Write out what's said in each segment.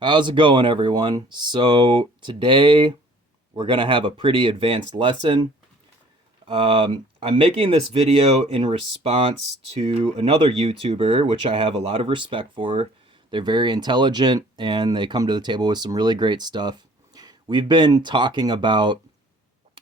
How's it going, everyone? So, today we're going to have a pretty advanced lesson. I'm making this video in response to another YouTuber, which I have a lot of respect for. They're very intelligent and they come to the table with some really great stuff. We've been talking about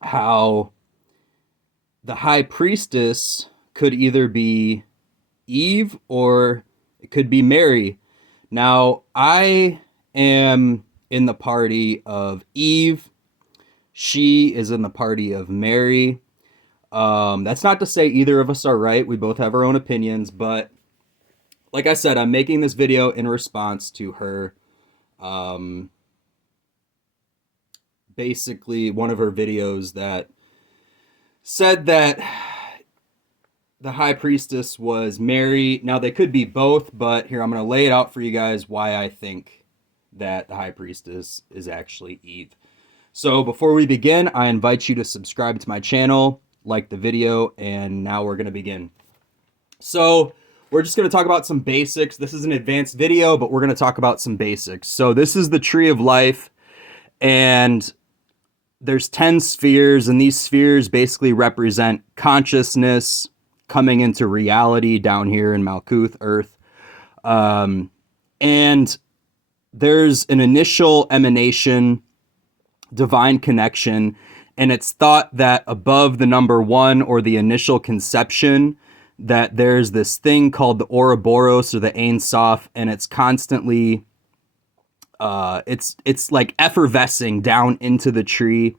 how the High Priestess could either be Eve or it could be Mary. Now, I am in the party of Eve. She is in the party of Mary. That's not to say either of us are right. We both have our own opinions, but like I said, I'm making this video in response to her. Um, Basically, one of her videos that said that the high priestess was Mary. Now, they could be both, but here I'm going to lay it out for you guys why I think that the high priestess is actually Eve. So before we begin, I invite you to subscribe to my channel, like the video, and now we're going to begin. So we're just going to talk about some basics. This is an advanced video, but we're going to talk about some basics. So this is the tree of life, and there's 10 spheres, and these spheres basically represent consciousness coming into reality down here in Malkuth, Earth. And there's an initial emanation, divine connection, and it's thought that above the number one or the initial conception, that there's this thing called the Ouroboros or the Ein Sof, and it's constantly it's like effervescing down into the tree.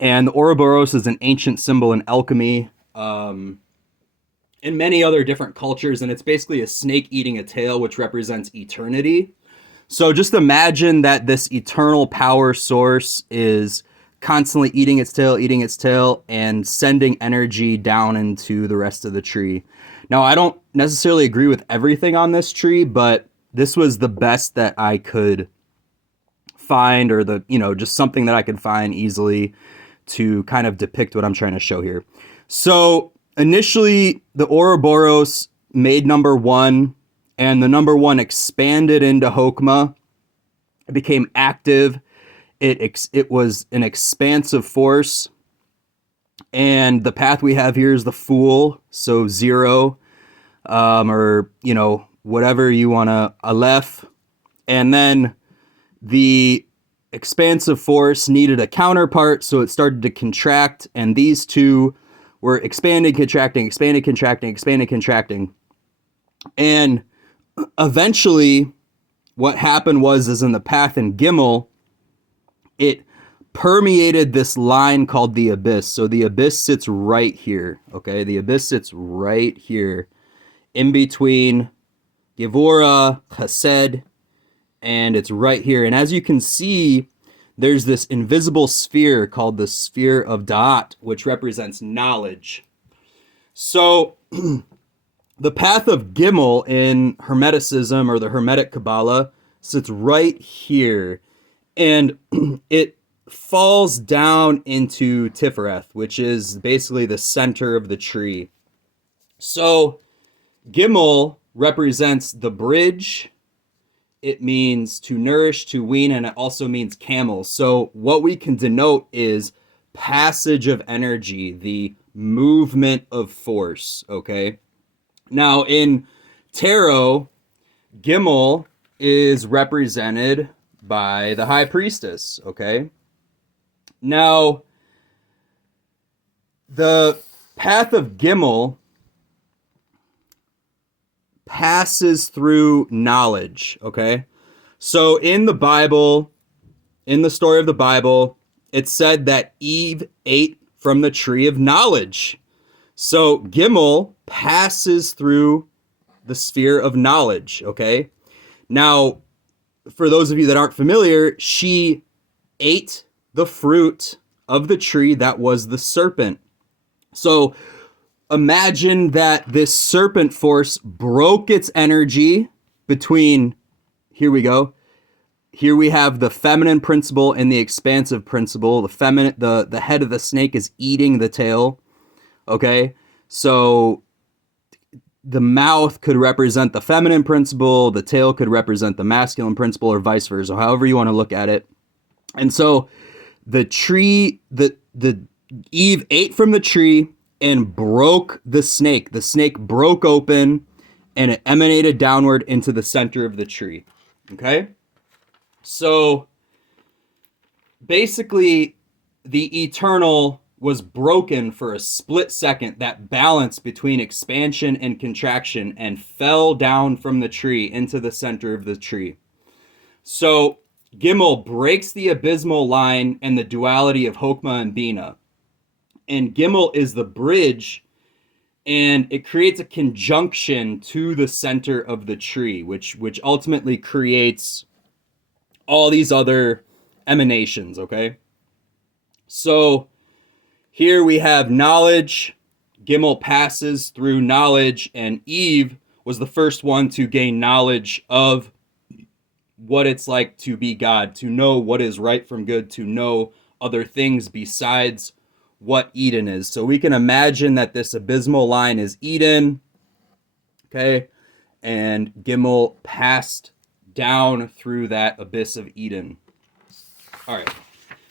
And the Ouroboros is an ancient symbol in alchemy, in many other different cultures, and it's basically a snake eating a tail, which represents eternity. So just imagine that this eternal power source is constantly eating its tail, and sending energy down into the rest of the tree. Now, I don't necessarily agree with everything on this tree, but this was the best that I could find, or just something that I could find easily to kind of depict what I'm trying to show here. So initially, the Ouroboros made number one, and the number one expanded into Hokmah. It became active. It was an expansive force. And the path we have here is the Fool, so zero, or, whatever you want to, Aleph. And then the expansive force needed a counterpart, so it started to contract, and these two were expanding, contracting, expanding, contracting, expanding, contracting. And eventually, what happened is in the path in Gimel, it permeated this line called the abyss. So the abyss sits right here, okay? The abyss sits right here in between Gevurah, Chesed, and it's right here. And as you can see, there's this invisible sphere called the sphere of Da'at, which represents knowledge. So the path of Gimel in Hermeticism, or the Hermetic Kabbalah, sits right here. And it falls down into Tifereth, which is basically the center of the tree. So Gimel represents the bridge. It means to nourish, to wean, and it also means camel. So what we can denote is passage of energy, the movement of force, okay? Now, in tarot, Gimel is represented by the High Priestess, okay? Now, the path of Gimel passes through knowledge, okay? So in the Bible, in the story of the Bible, it said that Eve ate from the tree of knowledge. So Gimel passes through the sphere of knowledge, okay? Now, for those of you that aren't familiar, she ate the fruit of the tree that was the serpent. So imagine that this serpent force broke its energy between, here we go, here we have the feminine principle and the expansive principle. The head of the snake is eating the tail, okay? So the mouth could represent the feminine principle, the tail could represent the masculine principle, or vice versa, however you want to look at it. And so the tree, the Eve ate from the tree and broke the snake. The snake broke open and it emanated downward into the center of the tree. Okay? So basically, the eternal was broken for a split second, that balance between expansion and contraction, and fell down from the tree into the center of the tree. So Gimel breaks the abysmal line and the duality of Chokmah and Bina. And Gimel is the bridge, and it creates a conjunction to the center of the tree, which ultimately creates all these other emanations, okay? So here we have knowledge. Gimel passes through knowledge, and Eve was the first one to gain knowledge of what it's like to be God, to know what is right from good, to know other things besides what Eden is. So we can imagine that this abysmal line is Eden, okay? And Gimel passed down through that abyss of Eden. All right.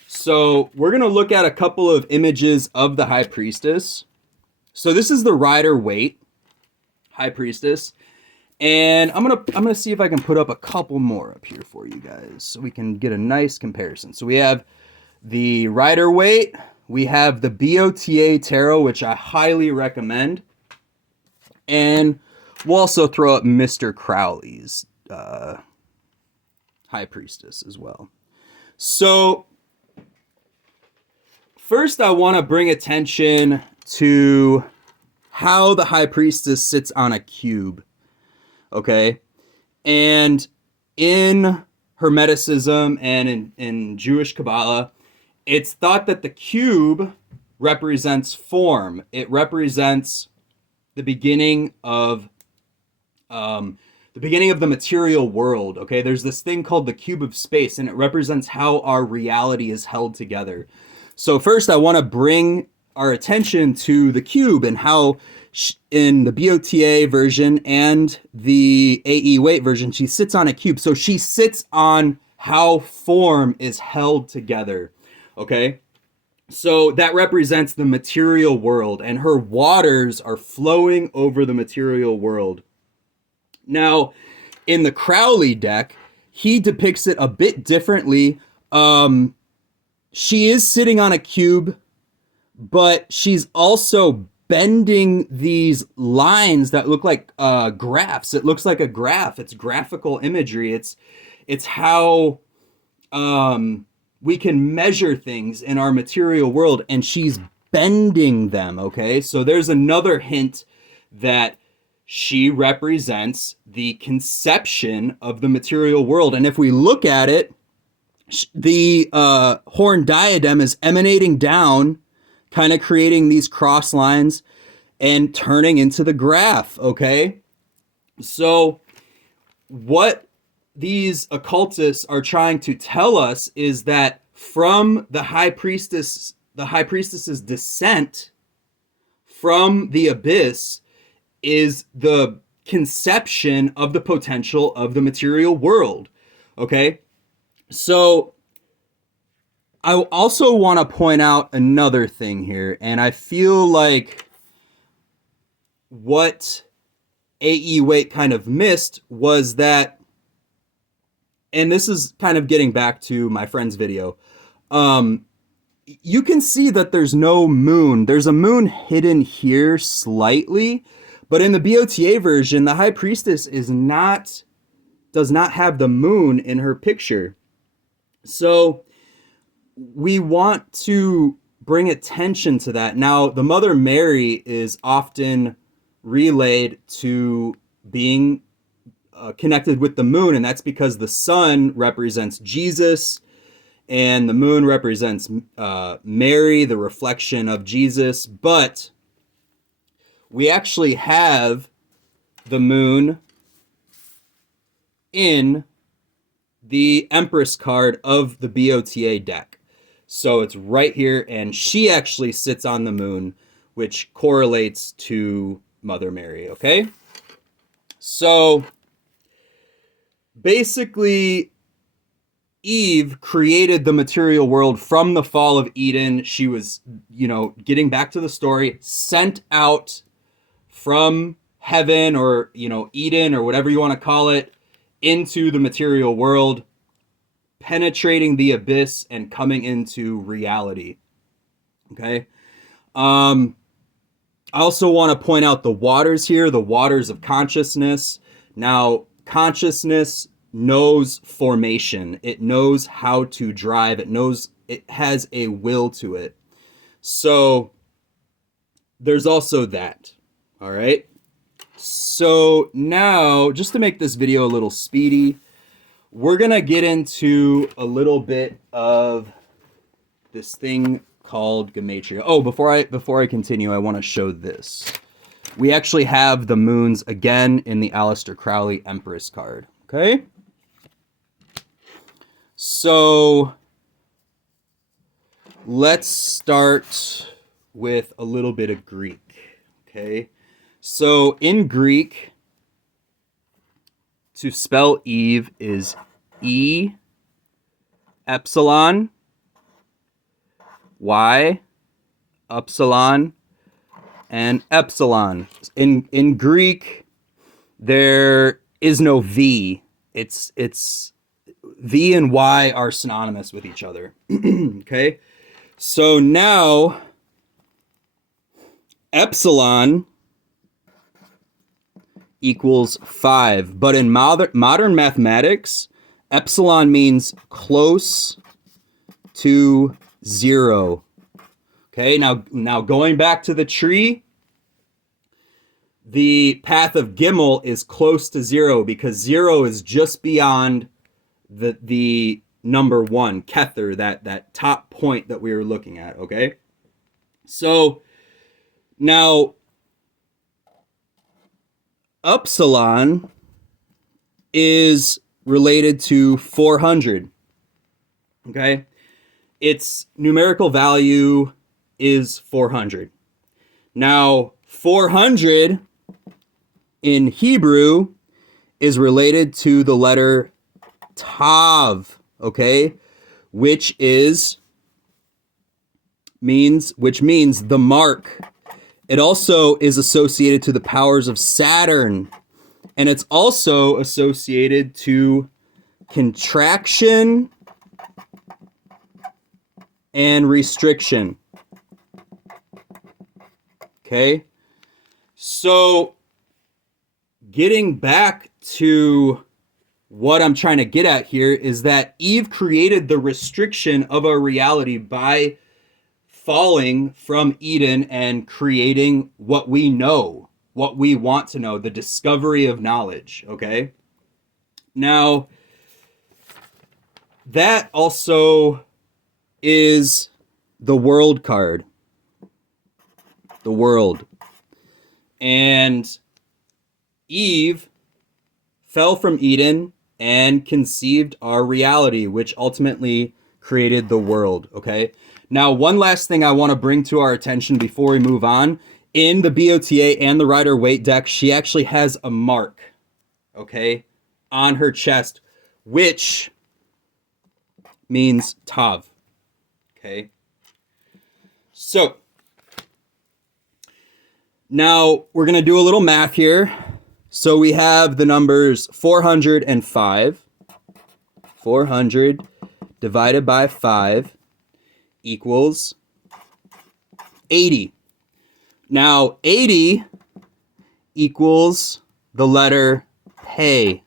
So we're going to look at a couple of images of the High Priestess. So this is the Rider-Waite High Priestess. And I'm gonna see if I can put up a couple more up here for you guys so we can get a nice comparison. So we have the Rider-Waite, we have the BOTA Tarot, which I highly recommend, and we'll also throw up Mr. Crowley's High Priestess as well. So first, I want to bring attention to how the High Priestess sits on a cube. Okay, and in Hermeticism and in Jewish Kabbalah, it's thought that the cube represents form. It represents the beginning of the material world. Okay, there's this thing called the cube of space, and it represents how our reality is held together. So first, I want to bring our attention to the cube and how in the BOTA version and the AE Waite version, she sits on a cube. So she sits on how form is held together, okay? So that represents the material world, and her waters are flowing over the material world. Now, in the Crowley deck, he depicts it a bit differently. She is sitting on a cube, but she's also bending these lines that look like graphs. It looks like a graph. It's graphical imagery. It's how we can measure things in our material world, and she's bending them, okay? So there's another hint that she represents the conception of the material world. And if we look at it, the horn diadem is emanating down, kind of creating these cross lines and turning into the graph, okay? So what these occultists are trying to tell us is that from the High Priestess's descent from the abyss is the conception of the potential of the material world, okay? So I also want to point out another thing here, and I feel like what AE Waite kind of missed was that, and this is kind of getting back to my friend's video, you can see that there's no moon. There's a moon hidden here slightly, but in the BOTA version, the High Priestess does not have the moon in her picture. So we want to bring attention to that. Now, the Mother Mary is often relayed to being connected with the moon, and that's because the sun represents Jesus, and the moon represents Mary, the reflection of Jesus. But we actually have the moon in the Empress card of the BOTA deck. So it's right here, and she actually sits on the moon, which correlates to Mother Mary, okay? So basically, Eve created the material world from the fall of Eden. She was, getting back to the story, sent out from heaven or, Eden or whatever you want to call it into the material world, penetrating the abyss and coming into reality. Okay. I also want to point out the waters here, the waters of consciousness. Now, consciousness knows formation. It knows how to drive. It has a will to it. So there's also that. All right. So now, just to make this video a little speedy, we're going to get into a little bit of this thing called gematria. Oh, before I continue, I want to show this. We actually have the moons again in the Aleister Crowley Empress card. Okay. So let's start with a little bit of Greek. Okay. So in Greek, to spell Eve is E epsilon Y upsilon and epsilon. In Greek, there is no V. It's V and Y are synonymous with each other. Okay. So now epsilon equals 5. But in modern mathematics, epsilon means close to 0. Okay, now going back to the tree, the path of Gimel is close to 0 because 0 is just beyond the number 1, Kether, that top point that we were looking at, okay? So now upsilon is related to 400, okay? Its numerical value is 400. Now, 400 in Hebrew is related to the letter Tav, okay? Which means the mark. It also is associated to the powers of Saturn, and it's also associated to contraction and restriction. Okay, so getting back to what I'm trying to get at here is that Eve created the restriction of our reality by falling from Eden and creating what we know, what we want to know, the discovery of knowledge, okay? Now, that also is the world card. The world. And Eve fell from Eden and conceived our reality, which ultimately created the world, okay? Now, one last thing I want to bring to our attention before we move on. In the BOTA and the Rider-Waite deck, she actually has a mark, okay, on her chest, which means Tav, okay? So, now we're going to do a little math here. So we have the numbers 405. 400 divided by 5 equals 80. Now, 80 equals the letter Pe,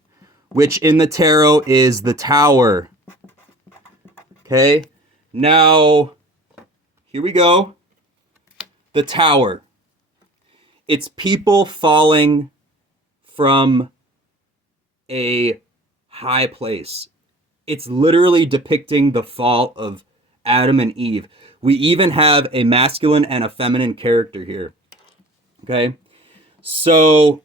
which in the tarot is the tower. Okay, now, here we go. The tower. It's people falling from a high place. It's literally depicting the fall of Adam and Eve. We even have a masculine and a feminine character here. Okay? So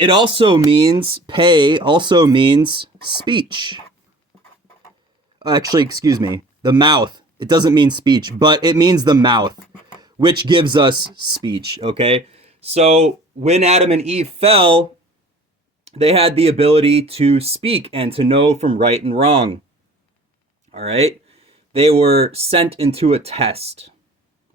it also means, Pe also means speech. Actually, excuse me, the mouth. It doesn't mean speech, but it means the mouth, which gives us speech, okay? So when Adam and Eve fell, they had the ability to speak and to know from right and wrong. All right. They were sent into a test.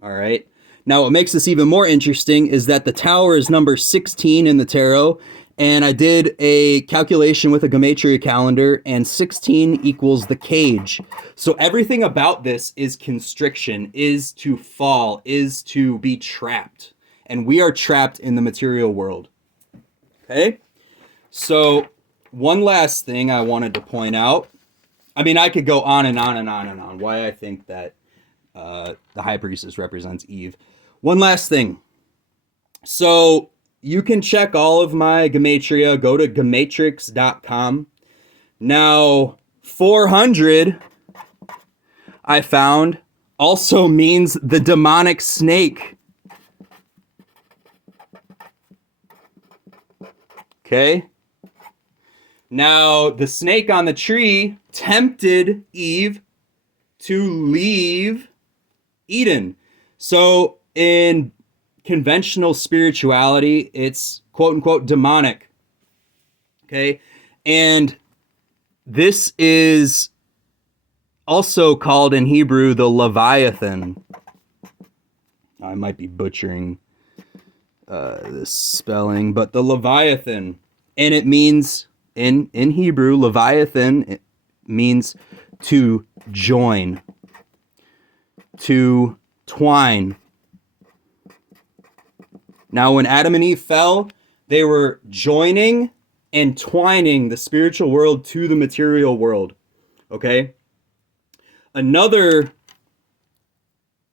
All right. Now, what makes this even more interesting is that the tower is number 16 in the tarot. And I did a calculation with a gematria calendar, and 16 equals the cage. So everything about this is constriction, is to fall, is to be trapped. And we are trapped in the material world. Okay? So one last thing I wanted to point out. I mean, I could go on and on and on and on why I think that the High Priestess represents Eve. One last thing. So you can check all of my gematria. Go to gematrix.com. Now, 400, I found, also means the demonic snake. Okay? Now, the snake on the tree tempted Eve to leave Eden. So, in conventional spirituality, it's quote unquote demonic. Okay? And this is also called in Hebrew the Leviathan. I might be butchering this spelling, but the Leviathan. And it means, in Hebrew, Leviathan, it means to join, to twine. Now, when Adam and Eve fell, they were joining and twining the spiritual world to the material world. Okay? Another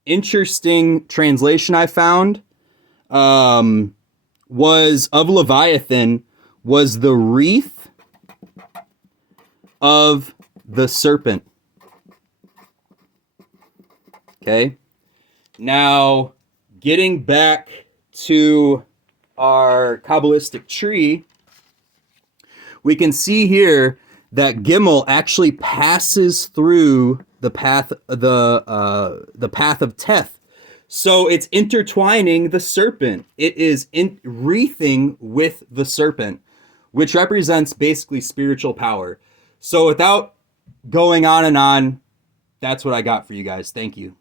interesting translation I found was of Leviathan was the wreath of the serpent. Okay? Now, getting back to our Kabbalistic tree, we can see here that Gimel actually passes through the path of Teth. So it's intertwining the serpent. It is wreathing with the serpent, which represents basically spiritual power. So without going on and on, that's what I got for you guys. Thank you.